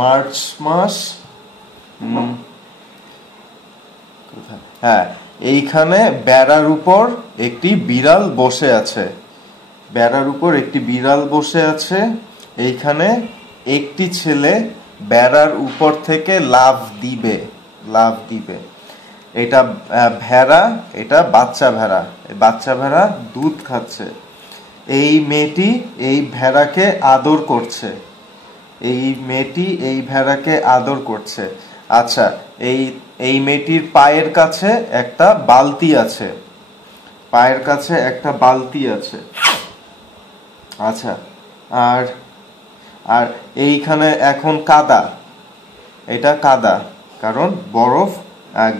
March মাস। হ্যাঁ, এইখানে বেড়ার উপর একটি বিড়াল বসে আছে। বেড়ার উপর একটি বিড়াল বসে আছে। এইখানে একটি ছেলে বেড়ার উপর থেকে লাফ দিবে। এটা ভেড়া, এটা বাচ্চা ভেড়া। বাচ্চা ভেড়া দুধ খাচ্ছে। এই মেয়েটি এই ভেড়াকে আদর করছে। এই মেয়েটি এই ভেড়াকে আদর করছে। আচ্ছা, এই মেয়েটির পায়ের কাছে একটা বালতি আছে। পায়ের কাছে একটা বালতি আছে। আচ্ছা, আর এইখানে এখন কাদা। এটা কাদা, কারণ বরফ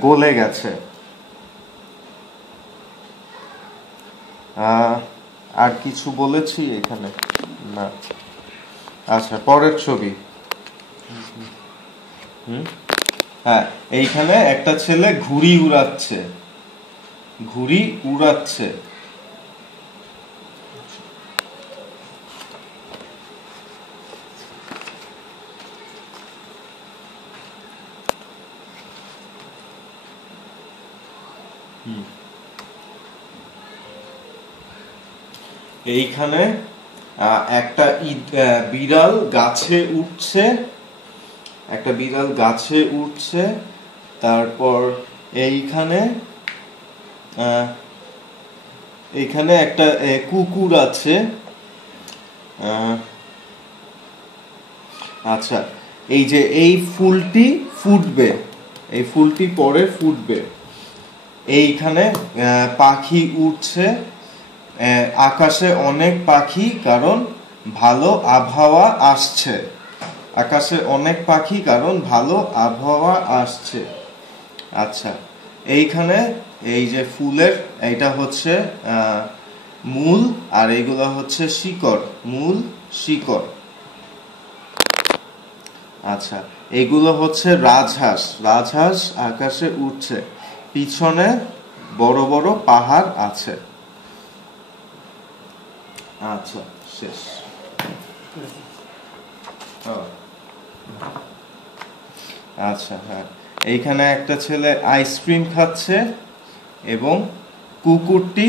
গলে গেছে। আর কিছু বলেছি এখানে না? আচ্ছা, পরের ছবি। হ্যাঁ, এইখানে একটা ছেলে ঘুড়ি উড়াচ্ছে। এইখানে একটা বিড়াল গাছে উঠছে। তারপর এইখানে একটা কুকুর আছে। আচ্ছা, এই যে এই ফুলটি ফুটবে, এই ফুলটি পরে ফুটবে। এইখানে পাখি উঠছে। আকাশে অনেক পাখি, কারণ ভালো আবহাওয়া আসছে। আকাশে অনেক পাখি, কারণ ভালো আবহাওয়া আসছে। আচ্ছা, এইখানে এই যে ফুলের, এইটা হচ্ছে মূল, আর এইগুলো হচ্ছে শিকড়, মূল শিকড়। আচ্ছা, এগুলো হচ্ছে রাজহাঁস আকাশে উঠছে। পিছনে বড় বড় পাহাড় আছে। আচ্ছা, শেষ। আচ্ছা, হ্যাঁ, এইখানে একটা ছেলে আইসক্রিম খাচ্ছে এবং কুকুরটি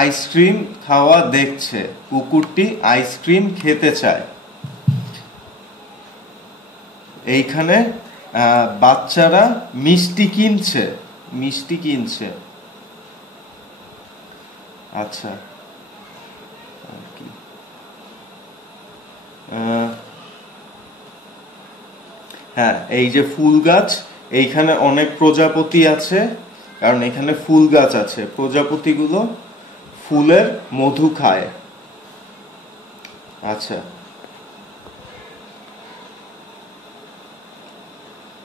আইসক্রিম খাওয়া দেখছে। কুকুরটি আইসক্রিম খেতে চায়। এইখানে বাচ্চারা মিষ্টি কিনছে। আচ্ছা, হ্যাঁ, এই যে ফুল গাছ, এইখানে অনেক প্রজাপতি আছে, কারণ এখানে ফুল গাছ আছে। প্রজাপতিগুলো ফুলের মধু খায়। আচ্ছা,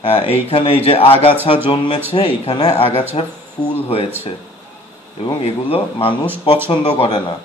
হ্যাঁ, এইখানে এই যে আগাছা জন্মেছে, এইখানে আগাছার ফুল হয়েছে এবং এগুলো মানুষ পছন্দ করে না।